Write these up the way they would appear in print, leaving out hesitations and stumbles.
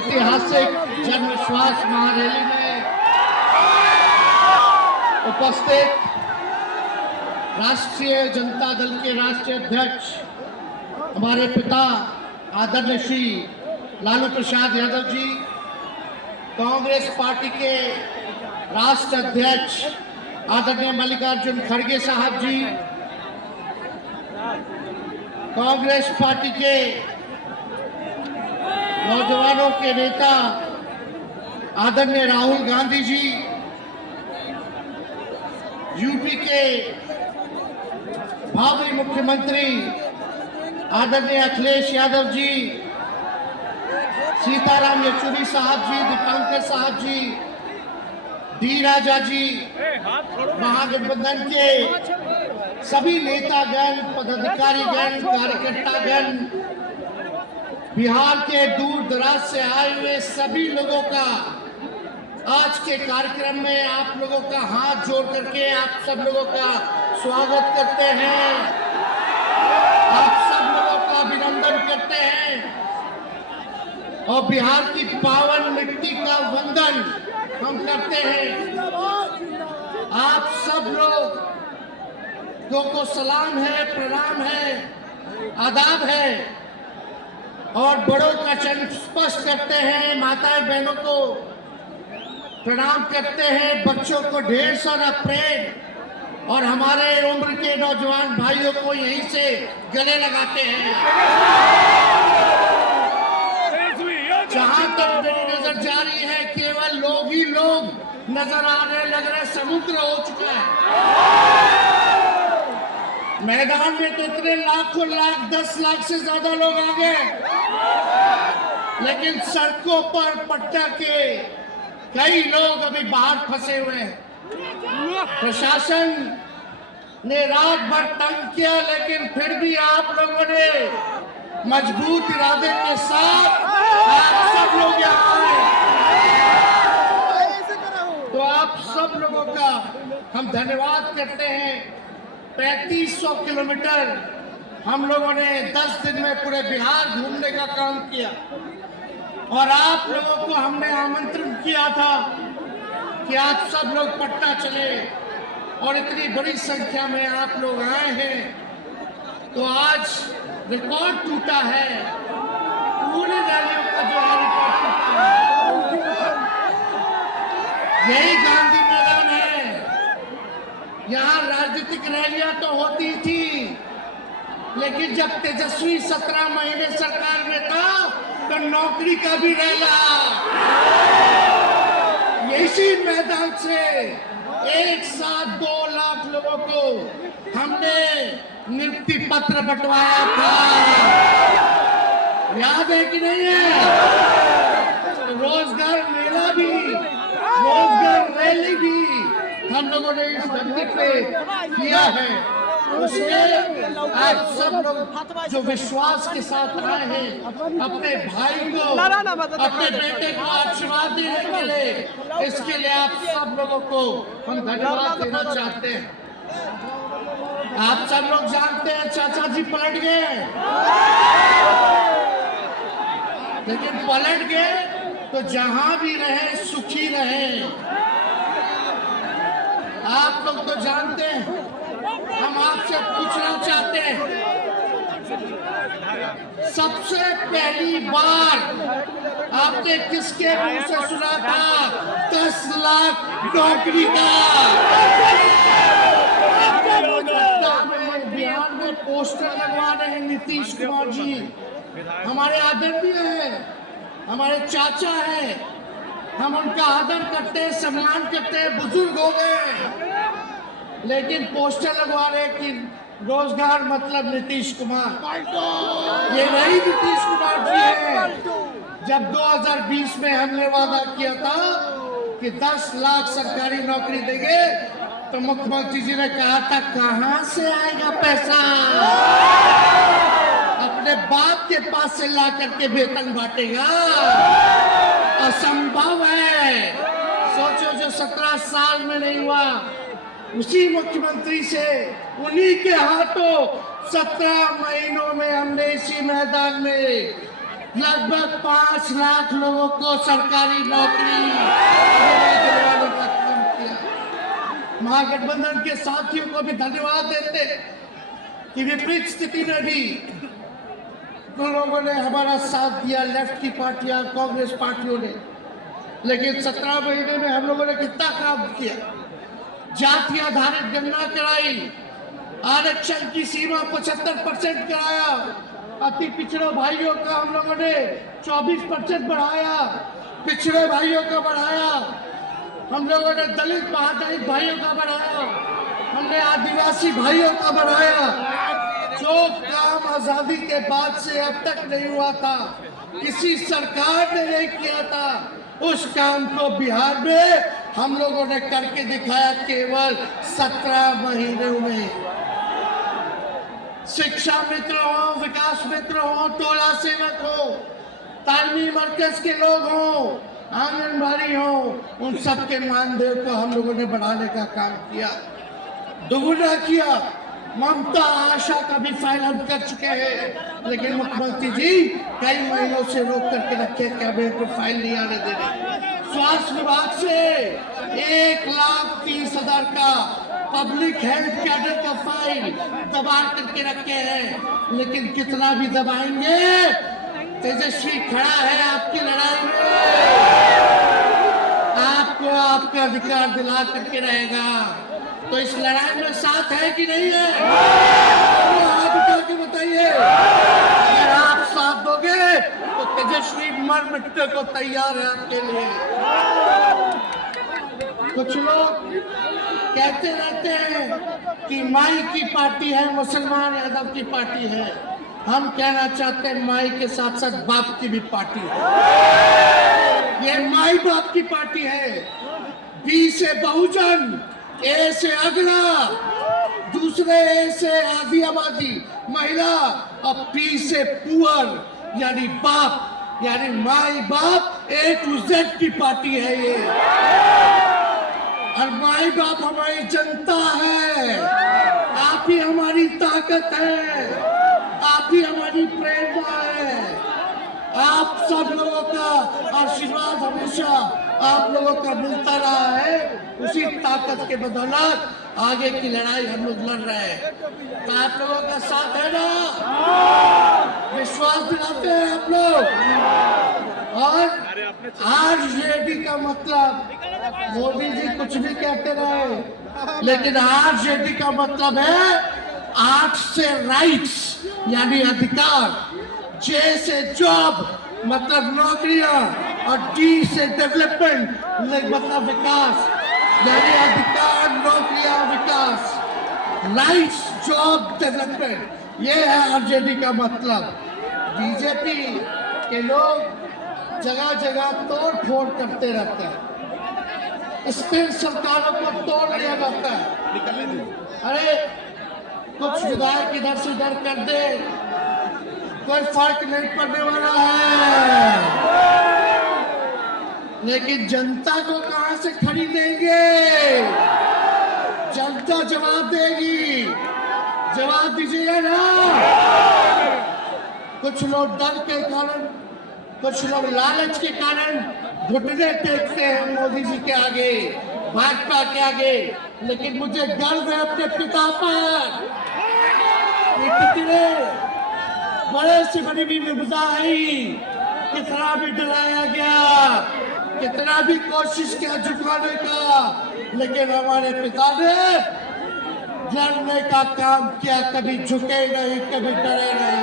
ऐतिहासिक जन विश्वास महारैली में उपस्थित राष्ट्रीय जनता दल के राष्ट्रीय अध्यक्ष हमारे पिता आदरणीय श्री लालू प्रसाद यादव जी, कांग्रेस पार्टी के राष्ट्र अध्यक्ष आदरणीय मल्लिकार्जुन खड़गे साहब जी, कांग्रेस पार्टी के नौजवानों के नेता आदरणीय राहुल गांधी जी, यूपी के भावी मुख्यमंत्री आदरणीय अखिलेश यादव जी, सीताराम येचुरी साहब जी, दीपांकर साहब जी, डी राजा जी, महागठबंधन के सभी नेतागण, पदाधिकारीगण, कार्यकर्तागण, बिहार के दूर दराज से आए हुए सभी लोगों का आज के कार्यक्रम में आप लोगों का हाथ जोड़ करके आप सब लोगों का स्वागत करते हैं, आप सब लोगों का अभिनंदन करते हैं और बिहार की पावन मिट्टी का वंदन हम करते हैं। आप सब लोगों को सलाम है, प्रणाम है, आदाब है और बड़ों का चरण स्पर्श करते हैं, माताएं बहनों को प्रणाम करते हैं, बच्चों को ढेर सारा प्रेम और हमारे उम्र के नौजवान भाइयों को यहीं से गले लगाते हैं। जहां तक मेरी नजर जा रही है केवल लोग ही लोग नजर आने लग रहे, समुद्र हो चुका है। मैदान में तो इतने लाखों लाख 10 लाख से ज्यादा लोग आ गए, लेकिन सड़कों पर पट्टा के कई लोग अभी बाहर फंसे हुए हैं। प्रशासन ने रात भर तंग किया, लेकिन फिर भी आप लोगों ने मजबूत इरादे के साथ आप सब लोग यहाँ आए, तो आप सब लोगों का हम धन्यवाद करते हैं। 3500 किलोमीटर हम लोगों ने 10 दिन में पूरे बिहार घूमने का काम किया और आप लोगों को हमने आमंत्रण किया था कि आप सब लोग पटना चले और इतनी बड़ी संख्या में आप लोग आए हैं, तो आज रिकॉर्ड टूटा है। पूरी रैलियों का जो है रिकॉर्ड टूटा है। यही गांधी मैदान है, यहाँ राजनीतिक रैलियां तो होती थी, लेकिन जब तेजस्वी 17 महीने सरकार में था तो नौकरी का भी रैला इसी मैदान से एक साथ 2 लाख लोगों को हमने नियुक्ति पत्र बंटवाया था, याद है कि नहीं है? रोजगार मेला भी, रोजगार रैली भी हम लोगों ने इस धरती पे किया है। उसमें आप सब लोग जो विश्वास के साथ आए हैं, अपने भाई को, अपने बेटे को आशीर्वाद देने के लिए, इसके लिए आप सब लोगों को हम धन्यवाद देना चाहते हैं। आप सब लोग जानते हैं चाचा जी पलट गए, लेकिन पलट गए तो जहां भी रहे सुखी रहे। आप लोग तो जानते हैं, हम आपसे पूछना चाहते हैं, सबसे पहली बार आपने किसके मुंह से सुना था 10 लाख नौकरी का? बिहार में पोस्टर लगवा रहे हैं नीतीश कुमार जी, हमारे आदरणीय हैं, हमारे चाचा हैं, हम उनका आदर करते हैं, सम्मान करते हैं, बुजुर्ग हो गए, लेकिन पोस्टर लगवा रहे कि रोजगार मतलब नीतीश कुमार। ये नहीं नीतीश कुमार जी है। जब 2020 में हमने वादा किया था कि 10 लाख सरकारी नौकरी देंगे, तो मुख्यमंत्री जी ने कहा था कहां से आएगा पैसा? अपने बाप के पास से ला करके वेतन बांटेगा? असंभव है। सोचो, जो 17 साल में नहीं हुआ, उसी मुख्यमंत्री से उन्हीं के हाथों 17 महीनों में हमने इसी मैदान में लगभग 5 लाख लोगों को सरकारी नौकरी दिलवाने का काम किया। महागठबंधन के साथियों को भी धन्यवाद देते कि विपरीत स्थिति में भी उन लोगों ने हमारा साथ दिया, लेफ्ट की पार्टियां, कांग्रेस पार्टियों ने। लेकिन 17 महीने में हम लोगों ने कितना काम किया। जाति आधारित गणना कराई, आरक्षण की सीमा 75% कराया, अति पिछड़े भाइयों का हम लोगों ने 24% बढ़ाया, पिछड़े भाइयों का बढ़ाया, हम लोगों ने दलित महादलित भाइयों का बढ़ाया, हमने आदिवासी भाइयों का बढ़ाया। जो काम आजादी के बाद से अब तक नहीं हुआ था, किसी सरकार ने नहीं किया था, उस काम को बिहार में हम लोगों ने करके दिखाया केवल 17 महीनों में। शिक्षा मित्र हो, विकास मित्र हो, टोला सेवक हो, तालीमी मरकज के लोग हो, आंगनबाड़ी हो, उन सबके मानदेय को हम लोगों ने बढ़ाने का काम किया, दोगुना किया। ममता आशा का भी फाइल हम कर चुके हैं, लेकिन मुख्यमंत्री जी कई महीनों से रोक करके रखे, कैबिनेट में फाइल नहीं आने दे रहे। स्वास्थ्य विभाग से 1,30,000 का पब्लिक हेल्थ कैडर का फाइल दबा करके रखे हैं, लेकिन कितना भी दबाएंगे, तेजस्वी खड़ा है आपकी लड़ाई में, आपको आपका अधिकार दिला करके रहेगा। तो इस लड़ाई में साथ है कि नहीं है? हाथ उठा के बताइए। अगर आप साथ दोगे तो तेजस्वी मर मिटने को तैयार है आपके लिए। कुछ लोग कहते रहते हैं कि माई की पार्टी है, मुसलमान यादव की पार्टी है। हम कहना चाहते हैं माई के साथ साथ बाप की भी पार्टी है। ये माई बाप की पार्टी है। बी से बहुजन, ए से अगला, दूसरे ए से आदि आबादी महिला, और पी से पुअर यानी बाप, यानी माई बाप, A to Z की पार्टी है ये। और माई बाप हमारी जनता है, आप ही हमारी ताकत है, आप ही हमारी प्रेरणा है। आप सब लोगों का आशीर्वाद हमेशा आप लोगों का मिलता रहा है। उसी ताकत के बदौलत आगे की लड़ाई हम लोग लड़ रहे हैं। तो आप लोगों का साथ है ना? विश्वास दिलाते हैं आप लोग। और आरजेडी का मतलब, मोदी जी कुछ भी कहते रहे, लेकिन आरजेडी का मतलब है आर से राइट्स यानी अधिकार, जे से जॉब मतलब नौकरियां, और डी से डेवलपमेंट मतलब विकास, यानी अधिकार, नौकरियां, विकास, राइट्स, जॉब, डेवलपमेंट, ये है आरजेडी का मतलब। बीजेपी के लोग जगह जगह तोड़ फोड़ करते रहते हैं, स्थिर सरकारों को तोड़ दिया जाता है। अरे कुछ विधायक इधर से उधर कर दे, कोई फर्क नहीं पड़ने वाला है, लेकिन जनता को कहां से खरीदेंगे? जनता जवाब देगी, जवाब दीजिएगा ना। कुछ लोग डर के कारण, कुछ लोग लालच के कारण घुटने टेकते हैं मोदी जी के आगे, भाजपा के आगे, लेकिन मुझे गर्व है अपने पिता पर। कितने बड़े से बड़ी भी विपदा आई, कितना भी डराया गया, कितना भी कोशिश किया झुकाने का, लेकिन हमारे पिता ने लड़ने का काम किया, कभी झुके नहीं, कभी डरे नहीं।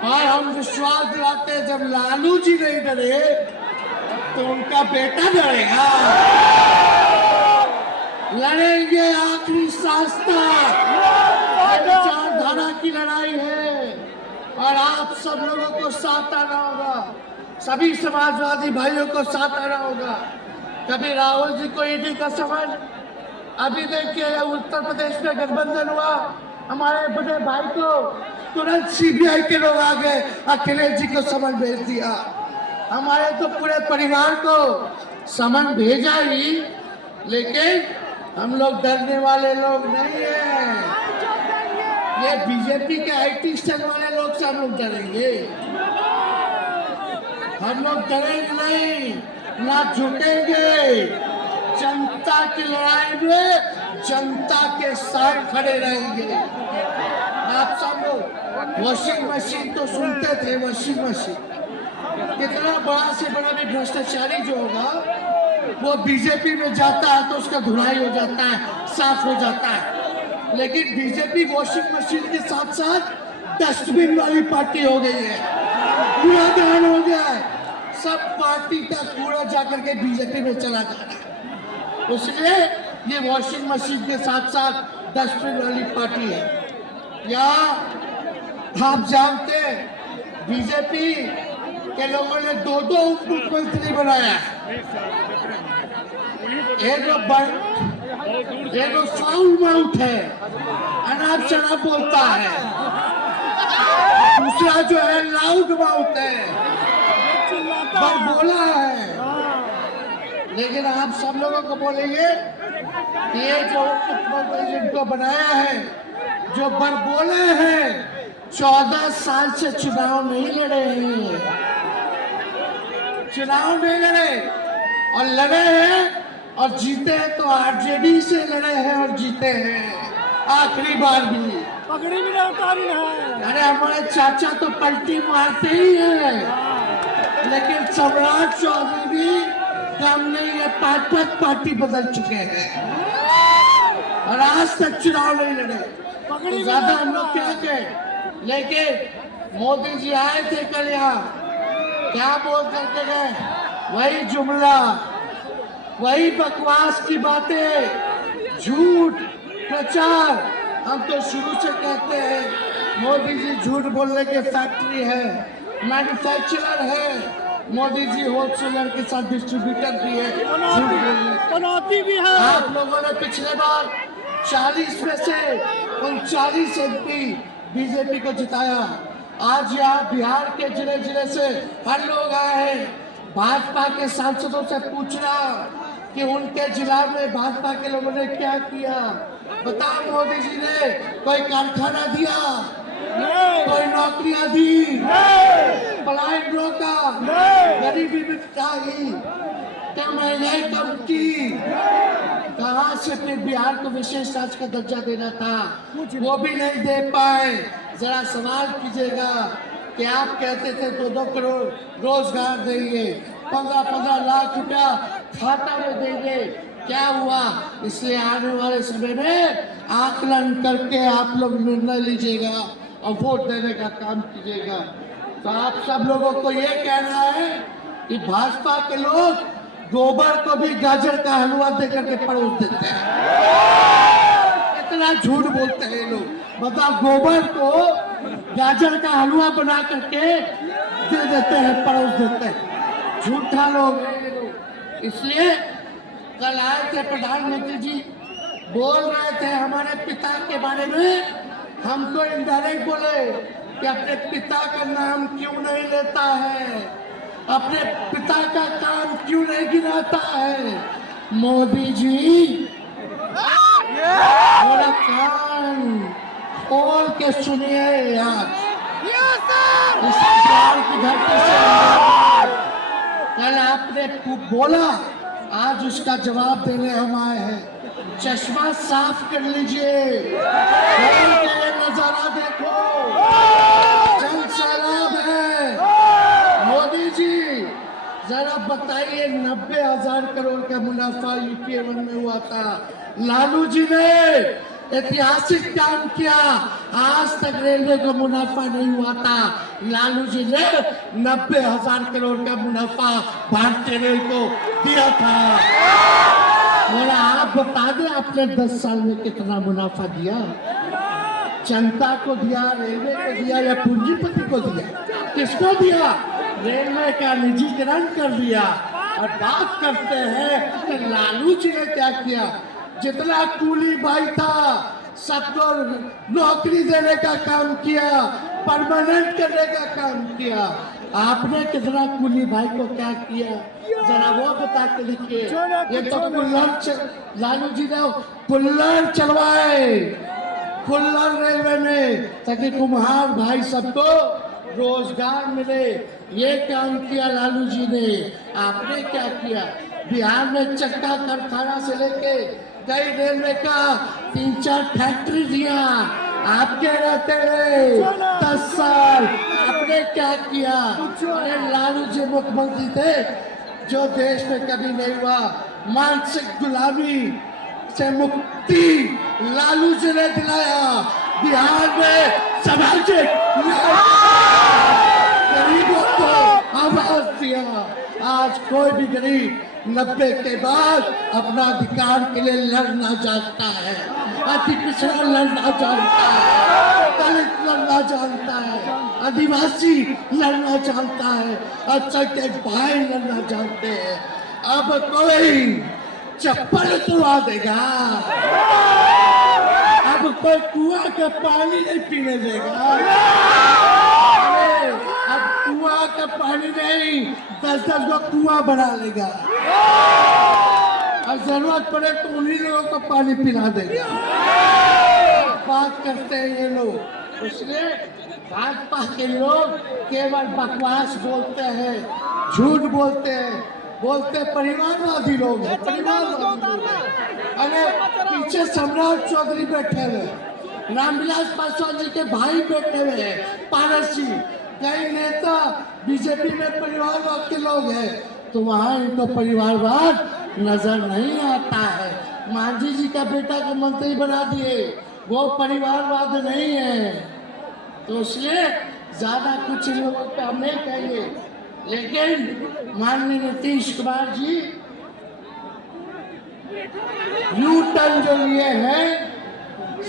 और हम विश्वास दिलाते हैं, जब लालू जी नहीं डरे तो उनका बेटा डरेगा। लड़ेंगे आखिरी सांस तक। विचारधारा की लड़ाई है और आप सब लोगों को साथ आना होगा, सभी समाजवादी भाइयों को साथ आना होगा। कभी राहुल जी को ईडी का समन, अभी देखिए उत्तर प्रदेश में गठबंधन हुआ, हमारे बड़े भाई को तुरंत सीबीआई के लोग आ गए, अखिलेश जी को समन भेज दिया। हमारे तो पूरे परिवार को समन भेजा ही, लेकिन हम लोग डरने वाले लोग नहीं हैं। ये बीजेपी के आईटी सेल वाले लोग से हम लोग डरेंगे? हम लोग डरेंगे नहीं, ना झुकेंगे। जनता की लड़ाई में जनता के साथ खड़े रहेंगे। आप सब लोग वॉशिंग मशीन तो सुनते थे, वॉशिंग मशीन कितना बड़ा से बड़ा भी भ्रष्टाचारी जो होगा वो बीजेपी में जाता है तो उसका धुलाई हो जाता है, साफ हो जाता है। लेकिन बीजेपी वॉशिंग मशीन के साथ साथ डस्टबिन वाली पार्टी हो गई है, कूड़ादान हो गया है। सब पार्टी का कूड़ा जाकर के बीजेपी में चला जा रहा है, इसलिए ये वॉशिंग मशीन के साथ साथ डस्टबिन वाली पार्टी है। या आप जानते हैं बीजेपी के लोगों ने दो उप मुख्यमंत्री बनाया, एक फाउल माउथ है, अनाप शनाप बोलता है, दूसरा जो है लाउड माउथ है, बोला है। लेकिन आप सब लोगों को बोलेंगे ये जो मुख्यमंत्री जिनको बनाया है, जो बरबोले हैं, 14 साल से चुनाव नहीं लड़े हैं, चुनाव नहीं लड़े और लड़े हैं और जीते हैं तो आरजेडी से लड़े हैं और जीते हैं आखिरी बार भी। पगड़ी भी ना उतारी है। अरे हमारे चाचा तो पलटी मारते ही हैं, लेकिन सम्राट चौधरी भी कम नहीं है, 5 पार्टी बदल चुके हैं और आज तक चुनाव नहीं लड़े। तो ज्यादा हम लोग क्या कहें, लेकिन मोदी जी आए थे कल यहाँ, क्या बोल करके गए? वही जुमला, वही बकवास की बातें, झूठ प्रचार। हम तो शुरू से कहते हैं मोदी जी झूठ बोलने के फैक्ट्री है, मैन्युफैक्चरर है। मोदी जी होलसेलर के साथ डिस्ट्रीब्यूटर भी है, बनाती भी है। आप लोगों ने पिछले बार 40 में से 39 MP बीजेपी को जिताया। आज यहाँ बिहार के जिले जिले से हर लोग आए हैं भाजपा के सांसदों से पूछना कि उनके जिला में भाजपा के लोगों ने क्या किया। बताओ, मोदी जी ने कोई कारखाना दिया, कोई नौकरियां दी, पलायन रोका, गरीबी मिटाई, क्या महंगाई कम की? कहाँ से फिर बिहार को विशेष राज्य का दर्जा देना था, वो भी नहीं दे पाए। जरा सवाल कीजिएगा कि आप कहते थे 2-2 करोड़ रोजगार देंगे, 15-15 लाख रुपया खाता में देंगे, क्या हुआ? इसलिए आने वाले समय में आकलन करके आप लोग निर्णय लीजिएगा और वोट देने का काम कीजिएगा। तो आप सब लोगों को ये कहना है कि भाजपा के लोग गोबर को भी गाजर का हलवा देकर के परोस देते हैं। इतना झूठ बोलते हैं लोग। बताओ, गोबर को गाजर का हलवा बना करके दे देते हैं, परोस देते हैं। झूठा लोग हैं ये लोग। इसलिए कल आए थे प्रधानमंत्री जी, बोल रहे थे हमारे पिता के बारे में, हमको इनडायरेक्ट बोले कि अपने पिता का नाम क्यों नहीं लेता है, अपने पिता का काम क्यों नहीं गिनाता है। मोदी जी थोड़ा कान खोल के सुनिए आज, इस बिहार की धरती से कल आपने बोला, आज उसका जवाब देने हम आए हैं। चश्मा साफ कर लीजिए, नजारा देखो, जन सैलाब है। मोदी जी जरा बताइए, 90,000 करोड़ का मुनाफा UPA 1 में हुआ था, लालू जी ने ऐतिहासिक काम किया। आज तक रेलवे को मुनाफा नहीं हुआ था, लालू जी ने 90,000 करोड़ का मुनाफा भारतीय रेल को दिया था। बोला, आप बता दें आपने 10 साल में कितना मुनाफा दिया? जनता को दिया, रेलवे को दिया या पूंजीपति को दिया? किसको दिया? रेलवे का निजीकरण कर दिया। और बात करते हैं कि लालू जी ने क्या किया। जितना कूली भाई था सबको नौकरी देने का काम किया, परमानेंट करने का काम किया। आपने कितना कूली भाई को क्या किया, जरा वो बता के लिखिए। ये तो लालू जी ने कुल्लर चलवाए, खुल्लर रेलवे में, ताकि कुम्हार भाई सबको रोजगार मिले। ये काम किया लालू जी ने। आपने क्या किया? बिहार में चक्का कारखाना से लेके कई रेलवे का 3-4 फैक्ट्री दिया। आपके रहते हुए 10 साल आपने क्या किया? अरे लालू जी मुख्यमंत्री थे जो देश में कभी नहीं हुआ। मानसिक गुलामी से मुक्ति लालू जी ने दिलाया। बिहार में सामाजिक गरीबों को आवाज दिया। आज कोई भी गरीब 90 के बाद अपना अधिकार के लिए लड़ना जानता है। अति पिछड़ा लड़ना जानता है, दलित लड़ना जानता है, आदिवासी लड़ना जानता है, अच्छा के भाई लड़ना जानते हैं। अब कोई चप्पल तुड़ा देगा, अब कोई कुआं का पानी नहीं पीने देगा। अरे अब कुआं का पानी नहीं, 10-10 को कुआं बना लेगा और जरूरत पड़े तो उन्हीं लोगों को पानी पिला देगा। बात करते हैं ये लोग, इसलिए भाजपा के लोग केवल बकवास बोलते हैं, झूठ बोलते हैं, बोलते परिवारवादी लोग हैं, परिवारवादी लोग हैं। अरे पीछे सम्राट चौधरी बैठे हुए, रामविलास पासवान जी के भाई बैठे हुए हैं, पारस जी, कई नेता बीजेपी में परिवारवाद के लोग हैं, तो वहाँ इनको परिवारवाद नजर नहीं आता है। मांझी जी का बेटा को मंत्री बना दिए, वो परिवारवाद नहीं है। तो इसलिए ज्यादा कुछ लोगों पे हम नहीं कहेंगे, लेकिन माननीय नीतीश कुमार जी यू टर्न जो लिए हैं,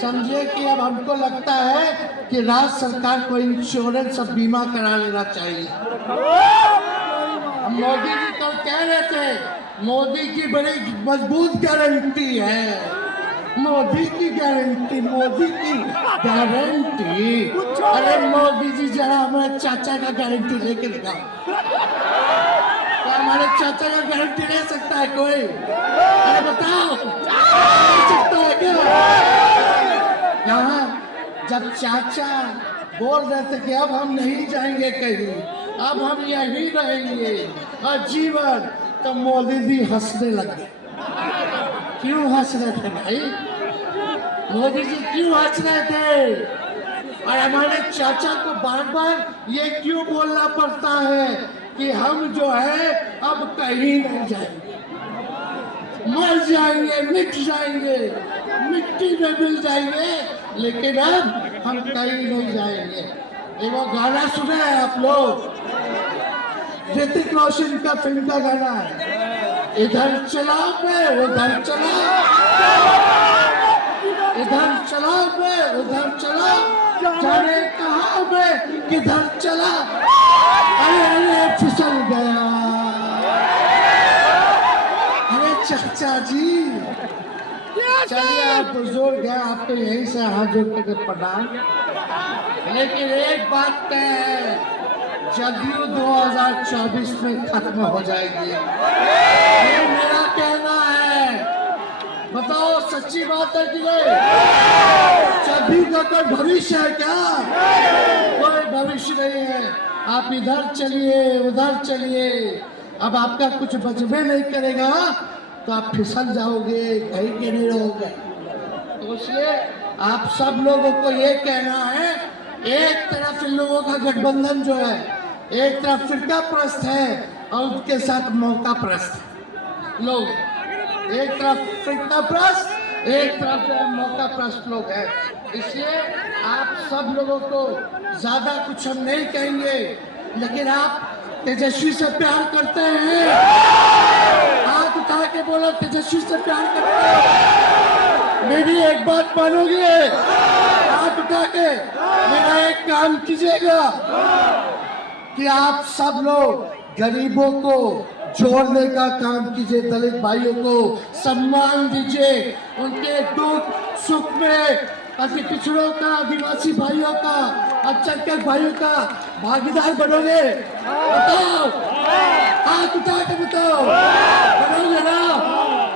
समझिए कि अब हमको लगता है कि राज्य सरकार को इंश्योरेंस और बीमा करा लेना चाहिए। मोदी जी कल कह रहे थे मोदी की बड़ी मजबूत गारंटी है, मोदी की गारंटी, मोदी की गारंटी। अरे मोदी जी जरा हमारे चाचा का गारंटी लेके दिखाओ, तो हमारे चाचा का गारंटी ले सकता है कोई? अरे बताओ, ले सकता है क्या? यहाँ जब चाचा बोल रहे थे कि अब हम नहीं जाएंगे कहीं, अब हम यहीं रहेंगे आजीवन, तो मोदी जी हंसने लगे। क्यों हंस रहे थे भाई? मोदी जी क्यों हंस रहे थे? और हमारे चाचा को बार बार ये क्यों बोलना पड़ता है कि हम जो है अब कहीं नहीं जाएंगे, मर जाएंगे, मिट जाएंगे, मिट्टी में मिल जाएंगे, लेकिन अब हम कहीं नहीं जाएंगे। एक वो गाना सुना है आप लोग, ऋतिक रोशन का फिल्म का गाना है, इधर चला मैं उधर चला, इधर चला मैं उधर चला, जाने कहाँ मैं किधर चला, अरे अरे फिसल गया। अरे चाचा जी, चलिए आप बुजुर्ग हैं, आपको यहीं से हाथ जोड़ के प्रणाम, लेकिन एक बात तय है, जदयू 2024 में खत्म हो जाएगी, ये मेरा कहना है। बताओ सच्ची बात है कि नहीं? जदयू का कोई भविष्य है क्या? कोई भविष्य नहीं है। आप इधर चलिए उधर चलिए, अब आपका कुछ बचबे नहीं करेगा तो आप फिसल जाओगे, कहीं के नहीं रहोगे। तो इसलिए आप सब लोगों को ये कहना है, एक तरफ इन लोगों का गठबंधन जो है, एक तरफ फिरका प्रस्त है और उनके साथ मौका प्रस्त लोग, एक तरफ फिरका प्रस्त, एक तरफ मौका प्रस्त लोग हैं। इसलिए आप सब लोगों को ज्यादा कुछ हम नहीं कहेंगे, लेकिन आप तेजस्वी से प्यार करते हैं, हाथ उठा के बोलो तेजस्वी से प्यार करते हैं। मेरी एक बात मानोगे? हाथ उठा के मेरा एक काम कीजिएगा कि आप सब लोग गरीबों को जोड़ने का काम कीजिए, दलित भाइयों को सम्मान दीजिए, उनके दुख सुख में अति पिछड़ों का, आदिवासी भाइयों का, अल्पसंख्यक भाइयों का भागीदार बनोगे? बताओ, हाथ उठा के बताओ, बनोगे ना?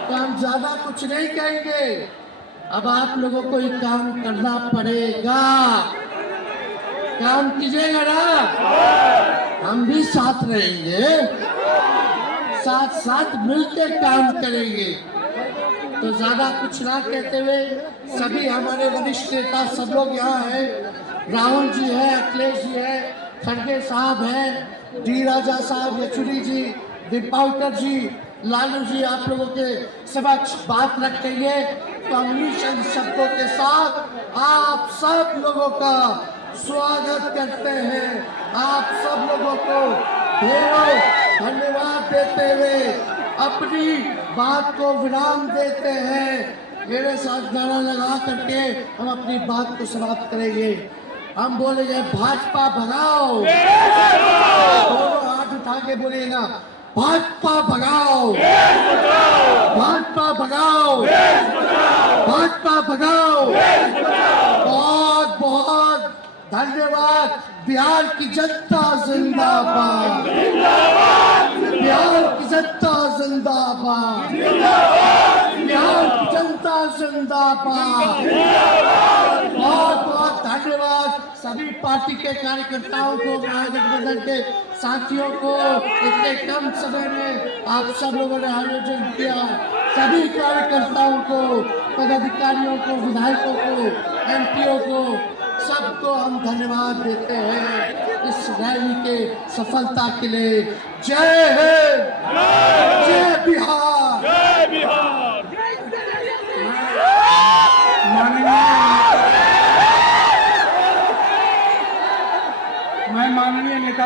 तो हम ज्यादा कुछ नहीं कहेंगे, अब आप लोगों को ही काम करना पड़ेगा। काम कीजिएगा ना, हम भी साथ रहेंगे, साथ साथ मिलकर काम करेंगे। तो ज्यादा कुछ ना कहते हुए सभी हमारे वरिष्ठ नेता सब लोग यहाँ हैं। राहुल जी है, अखिलेश जी है, खड़गे साहब है, डी राजा साहब, येचुरी जी, दीपावकर जी, लालू जी आप लोगों के समक्ष बात रखेंगे। तो हम इन शब्दों के साथ आप सब लोगों का स्वागत करते हैं। आप सब लोगों को ढेरों धन्यवाद देते हुए अपनी बात को विराम देते हैं। मेरे साथ नारा लगा करके हम अपनी बात को समाप्त करेंगे। हम बोलेंगे भाजपा भगाओ, दोनों हाथ उठा के बोलिएगा भाजपा भगाओ, भाजपा भगाओ, भाजपा भगाओ। बहुत बहुत धन्यवाद। बिहार की जनता जिंदाबाद, बिहार की जनता जिंदाबाद, बिहार की जनता जिंदाबाद। बहुत बहुत धन्यवाद सभी पार्टी के कार्यकर्ताओं को, महागठबंधन के साथियों को। इतने कम समय में आप सब लोगों ने आयोजन किया। सभी कार्यकर्ताओं को, पदाधिकारियों को, विधायकों को, एमपीओ को, सबको हम धन्यवाद देते हैं इस रैली के सफलता के लिए। जय हिंद, जय बिहार, जय बिहार। मैं माननीय नेता